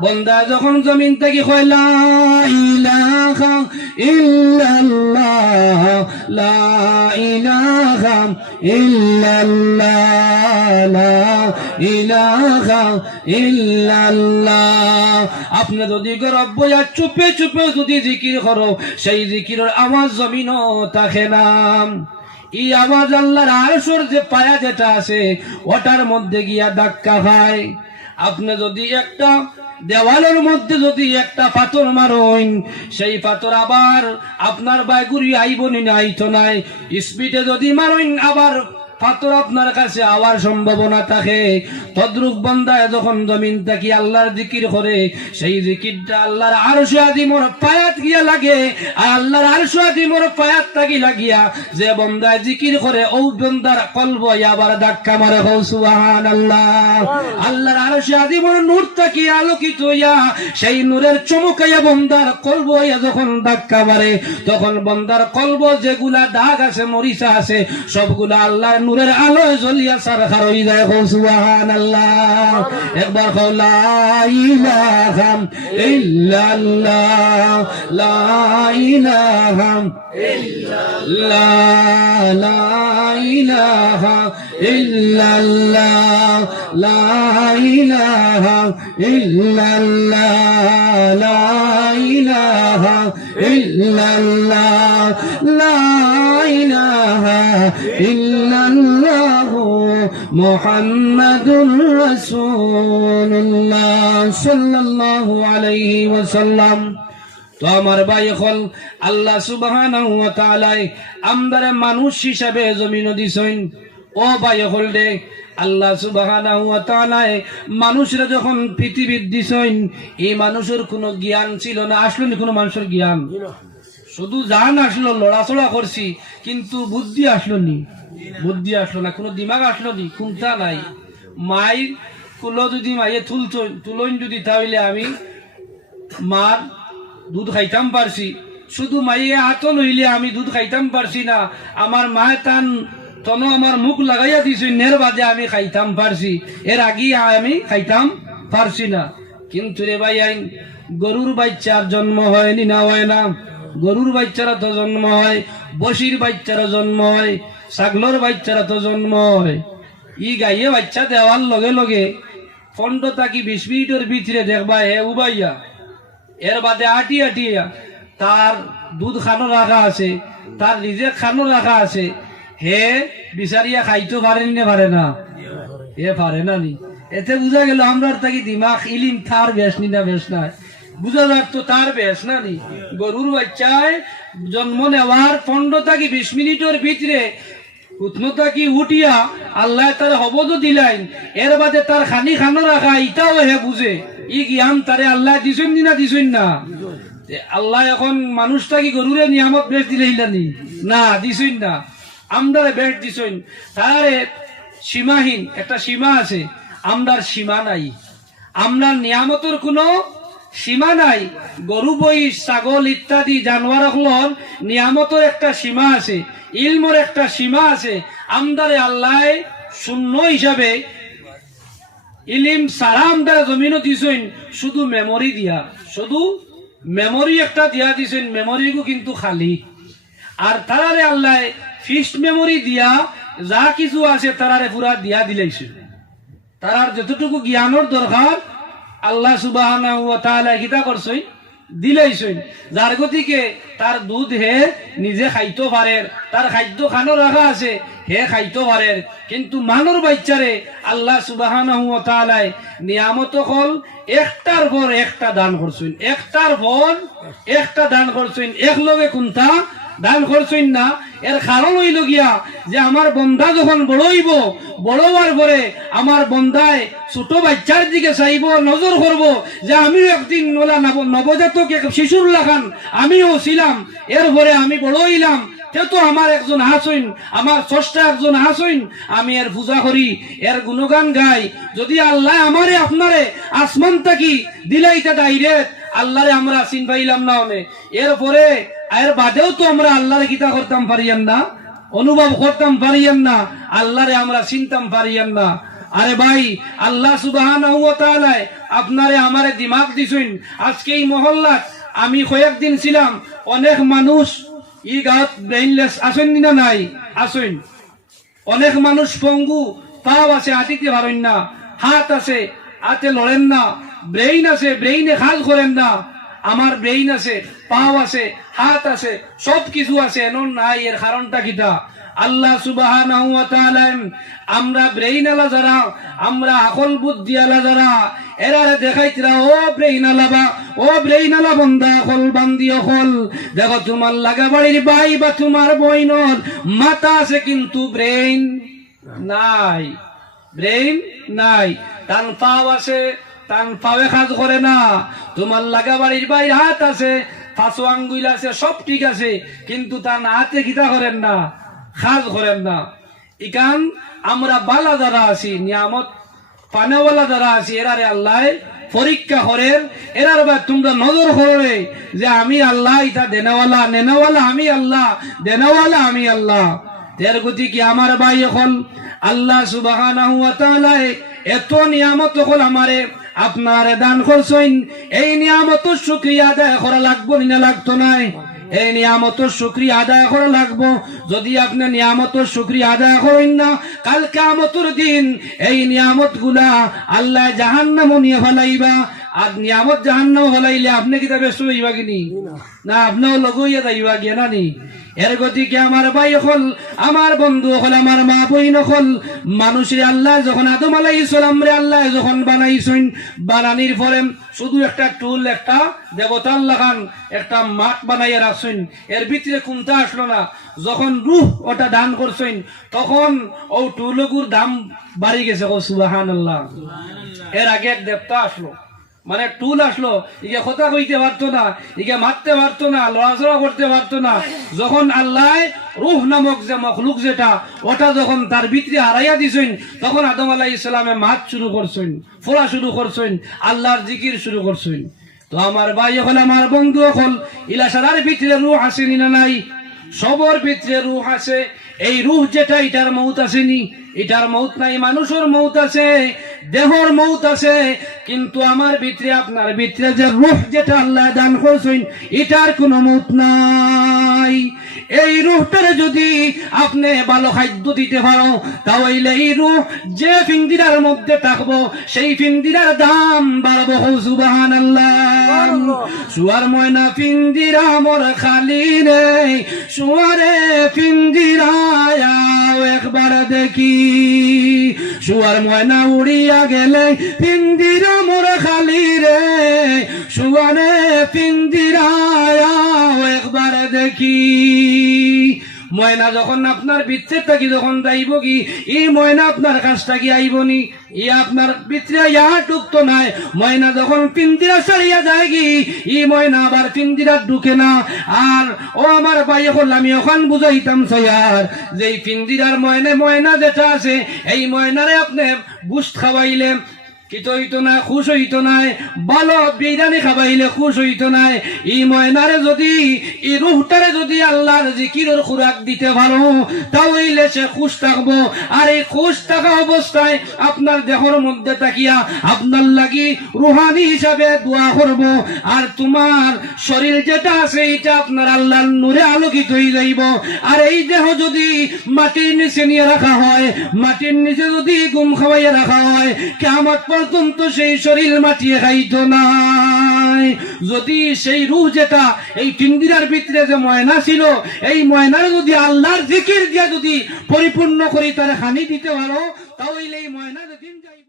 বন্দা যখন জমিন থেকে কয়, লা আপনি যদি রব্ব চুপে চুপে যদি জিকির করো, সেই জিকিরের আওয়াজ জমিনও থাকে না। এই আওয়াজ আল্লাহর আরশর যে পায়া যেটা আছে, ওটার মধ্যে গিয়া ধাক্কা খায়। আপনি যদি একটা দেওয়ালের মধ্যে যদি একটা পাথর মারুন সেই পাথর আবার আপনার বাইগুড়ি আইবনি না আইতো নাই। স্পিডে যদি মারুন আবার পাথর আপনার কাছে আওয়ার সম্ভাবনা থাকে। তদ্রুপ বন্দায় যখন জমিন থাকি আল্লাহর জিকির করে, সেই জিকিরটা আল্লাহর আরশে আদিমর পায়াত গিয়া লাগে। আর আল্লাহর আরশে আদিমর পায়াত থাকি লাগিয়া, যে বন্দায় জিকির করে ও বন্দার কলব আবার ধাক্কা মারে হৌ সুবহান আল্লাহ আল্লাহর আরশে আদিমর নূর থাকি আলোকিত হইয়া, সেই নূরের চমকাইয়া বন্দার কলব হইয়া যখন ধাক্কা মারে, তখন বন্দার কলব যেগুলা দাগ আছে, মরিচা আছে, সবগুলা আল্লাহর নূরের আলো জ্বলিয়া সারখার হয়ে যায় হৌ সুবহান আল্লাহ একবার ইলাহা ইল্লাল্লাহ, লা ইলাহা ইল্লাল্লাহ, লা ইলাহা ইল্লাল্লাহ, লা ইলাহা ইল্লাল্লাহ লাইলাহা ইল্লাল্লাহ। মুহাম্মাদুর রাসূলুল্লাহ সাল্লাল্লাহু আলাইহি ওয়াসাল্লাম। তো আমার ভাই হল আল্লাহ তাআলা আমদারে মানুষ হিসাবে জমিন দিছেন। ও ভাই হল দে আল্লাহ তাআলা মানুষরা যখন পৃথিবীর দিছেন, এই মানুষের কোনো জ্ঞান ছিল না আসলো না কোনো মানুষের জ্ঞান। শুধু জান আসলো, লড়াচড়া করছি, কিন্তু বুদ্ধি আসলো নি বুদ্ধি আসলো না কোনো দিমাগ আসলো নি কোনটা নাই। মাই কুলো যদি মাইয়ে তুল তুলইন যদি, তাহলে আমি মার দুধ খাইতাম পারছি। শুধু মাইয়ে হাত লইলে আমি দুধ খাইতাম পারছি না। আমার মায়ে টান তনো আমার মুখ লাগাইয়া দিছি, নের বাদে আমি খাইতাম পারছি। এর আগে আমি খাইতাম পারছি না। কিন্তু রে ভাই, আইন গরুর বাচ্চার জন্ম হয়নি না হয় না? গরুর বাচ্চারা তো জন্ম হয়, বসির বাচ্চারা জন্ম হয়, ছাগলর বাচ্চারা তো জন্ম হয়। ই গাইয়ে বাচ্চা দেওয়ার লগে লগে পনেরো তাকি বিশ মিনিটের ভিতরে দেখবা, হে উবাইয়া, এর বাদে আটি আটিয়া তার দুধ খানো রাখা আছে, তার নিজে খানো রাখা আছে। হে বিচারিয়া খাইতে পারেনি না পারে না? হে পারে না নি। এতে বুঝা গেল আমরা তাকে দিমাগ ইলিম, তার বেশ নি না বেশ না বুঝা যাক তার বেশ না নি? গরুর বাচ্চায় জন্ম নেওয়ার পনেরো থাকি বিশ মিনিটের ভিতরে। উৎনতা কি উঠিয়া আল্লাহ তার হবদ দিলাইন এর বাদে তার খানি খানো রাখা ইটাও হে বুঝে। ই জ্ঞান তারে আল্লাহ দিছেন নি না দিছেন না? আল্লাহ এখন মানুষটা কি গরুরে নিয়ামত বেশ দিলে ইলানি না? দিছেন না। আমদারে বেশ দিছেন। তারে সীমাহীন, একটা সীমা আছে। আমদার সীমা নাই। আমদার নিয়ামতের কোনো সীমা নাই, গরু বই ছাগল ইত্যাদি জানোয়ার হলর নিয়ামতের একটা সীমা আছে, ইলমর একটা সীমা আছে। আমদারে আল্লাহ শূন্য হিসাবে ইলিম সারা আমদারে জমিনও দিছেন, শুধু মেমরি দিয়া। শুধু মেমরি একটা দিয়া দিছেন, মেমরিগু কিন্তু খালি। আর তারারে আল্লাহ ফিস্ট মেমরি দিয়া যা কিছু আছে তারারে পুরা দিয়া দিলাইছে। তারার যতটুকু জ্ঞানের দরকার আল্লাহ সুবাহ কিতা করছই দিলাইছই যার গতিকে তার দুধ হে নিজে খাইতে পারে, তার খাদ্য খানো রাখা আছে, হে খাইতে পারে। কিন্তু মানুর বাচ্চারে আল্লাহ সুবাহ নিয়ামত হল একটার পর একটা দান করছেন। একটার পর একটা দান করছেন। এক লগে কোনটা? দান করছেন না। এর কারণ হইল গিয়া যে আমার বন্ধা যখন বড় হইব পরে আমার বন্ধায় ছোট বাচ্চার দিকে চাইব, নজর করব যে আমিও একদিন নোলা নব- নবজাতক এক শিশুর লাগান আমিও ছিলাম। এর পরে আমি বড় হইলাম। তো আমার একজন হাসইন আমার স্রষ্টা একজন হাসইন আমি এর পূজা করি, এর গুণগান গাই। যদি আল্লাহ আমারে আপনারে আসমান থাকি দিলাইতে ডাইরেক্ট আল্লাহরে আমরা চিন পাইলাম না অনে। এরপরে এর বাদেও তো আমরা আল্লাহরে কিতা করতাম পারিয়ান না, অনুভব করতাম পারিয়ান না, আল্লাহরে আমরা চিনতাম পারিয়ান না। আরে ভাই, আল্লাহ তাআলা আপনারে আমারে দিমাগ দিছেন। আজকে এই মহল্লাত আমি কয়েকদিন ছিলাম, অনেক মানুষ ই গাঁত ব্রেইনলেস আসেন না নাই? আসেন অনেক মানুষ পঙ্গু, পাও আছে হাতিতে পারেন না। হাত আছে, হাতে লড়েন না। ব্রেইন আছে, ব্রেইনে খাল করেন না। আমার ব্রেইন আছে, পাও আছে, হাত আছে সব কিছু আছে, এমন নাই, এর কারণটা কিটা আল্লাহ তাআলা আমরা ব্রেইন আলা যারা, আমরা আকল বুদ্ধি আলা যারা, এরারে দেখাইতরা ও ব্রেইন আলা বা, ও ব্রেইন আলা বন্দা, আকল বান্দি, অকল। দেখো, তোমার লাগা বাড়ির বাই বা তোমার বইনর মাথা আছে কিন্তু ব্রেইন নাই ব্রেইন নাই। তান পাও আছে তান পাওয়ে কাজ করে না। তোমার লাগা বাড়ির বাই হাত আছে, পাঁচো আঙ্গুল আছে, সব ঠিক আছে, কিন্তু তার হাতে খিতা করেন না, কাজ করেন না। ইকান আমরা বালা যারা আছি, নিয়ামত পানেওয়ালা যারা আছি, এরারে আল্লাহ পরীক্ষা করেন। এরার বা তোমরা নজর করে যে আমি আল্লাহ ইটা দেনেওয়ালা, নেনেওয়ালা আমি আল্লাহ, দেনেওয়ালা আমি আল্লাহ। এর গতি কি আমার ভাই এখন? আল্লাহ তাআলা এত নিয়ামত হল আমারে। আপনারে দান করছেন। এই নিয়ামত শুকরিয়া আদায় করা লাগবো না লাগতো নাই? এই নিয়ামত শুক্রিয়া আদায় করা লাগবো। যদি আপনি নিয়ামত শুক্রিয়া আদায় করেন না, কাল কামতর দিন এই নিয়ামতগুলা আল্লাহ জাহান্নাম নিয়ে ফেলাইবা। আর নিয়ামত জাহান্নাম ফেলাইলে আপনি কি তা ব্যস্ত হইবা কিনি? না, আপনিও লগইয়া যাইবা গিয়া না নি? এর গতিকে আমার ভাই হল, আমার বন্ধু হল, আমার মা বইন হল। মানুষের আল্লাহ যখন আদম আলাই ইসলাম রে আল্লাহ যখন বানাইছেন, বানানির পরে শুধু একটা টুল, একটা দেবতার লাগান একটা মাঠ বানাইয়া রাখছেন। এর ভিতরে কুমতা আসলো না। যখন রুহ ওটা দান করছেন, তখন ও টুলগুর দাম বাড়ি গেছে। ও সুবাহান আল্লাহ এর আগে এক দেবতা আসলো। মানে টুল আসলো ইকে কথা কইতে পারতো না ইকে মারতে পারতো না, লড়াচড়া করতে পারতো না। যখন আল্লাহ রুহ নামক যে মখলুক যেটা, ওটা যখন তার ভিতরে হারাইয়া দিছেন, তখন আদম আলাহ ইসলামে মাছ শুরু করছেন, ফোলা শুরু করছেন, আল্লাহর জিকির শুরু করছেন। তো আমার ভাই হল আমার বন্ধু হল ইলাসার ভিতরে রুহ আসেনি না নাই? সবর ভিতরে রুহ আছে। এই রুহ যেটা, এটার মৌত আসেনি এটার মৌত নাই, মানুষের মৌত আছে। দেহর মৌত আছে, কিন্তু আমার ভিতরে আপনার ভিতরে যে রুহ যেটা আল্লাহ দান করছেন, এটার কোনো মৌত নাই। এই রুহটার যদি আপনি ভালো খাদ্য দিতে পারো, তাহলে এই রুহ যে ফিন্দিরার মধ্যে থাকব, সেই ফিন্দিরার দাম বাড়বো সুবাহান আল্লাহ সুয়ার ময়না ফিন্দিরা মোর খালি রে সুয়ারে ফিন্দিরায় একবার দেখি। শুয়ার ময়না উড়িয়া গেলে পিন্দিরা মোর খালি রে। শুয়ারে পিন্দিরা একবার দেখি। ময়না যখন আপনার ভিতরে থাকি যখন যাইব কি? এই ময়না আপনার কাছটা কি আইব নি? ই আপনার ভিতরে ইয়া ঢুকতো নাই। ময়না যখন পিন্দিরা ছাড়িয়া যায় কি? ই ময়না আবার পিন্দিরা ঢুকে না। আর ও আমার ভাই হল আমি ওখান বুঝাইতাম সয়ার যে পিন্দিরার ময়না ময়না যেটা আছে, এই ময়নারে আপনি বুস্ট খাওয়াইলে কিত হইতো নাই ভালো বিরিয়ানি খাবাইলে খুশ ই যদি দিতে আপনার দেহর মধ্যে তাকিয়া আপনার লাগি রুহানি হিসাবে দোয়া করব আর তোমার শরীর যেটা আছে এটা আপনার আল্লাহর নূরে আলোকিত হয়ে যাইব। আর এই দেহ যদি মাটির নিচে নিয়ে রাখা হয় মাটির নিচে যদি গুম খাওয়াইয়া রাখা হয় কেমন পর্যন্ত সেই শরীর মাটিয়ে খাইত নাই। যদি সেই রুহ যেটা এই টিন্দিরার ভিতরে যে ময়না ছিল, এই ময়নার যদি আল্লাহর জিকির দিয়ে যদি পরিপূর্ণ করি তার হানি দিতে পারো, তাহলে এই ময়না যাইব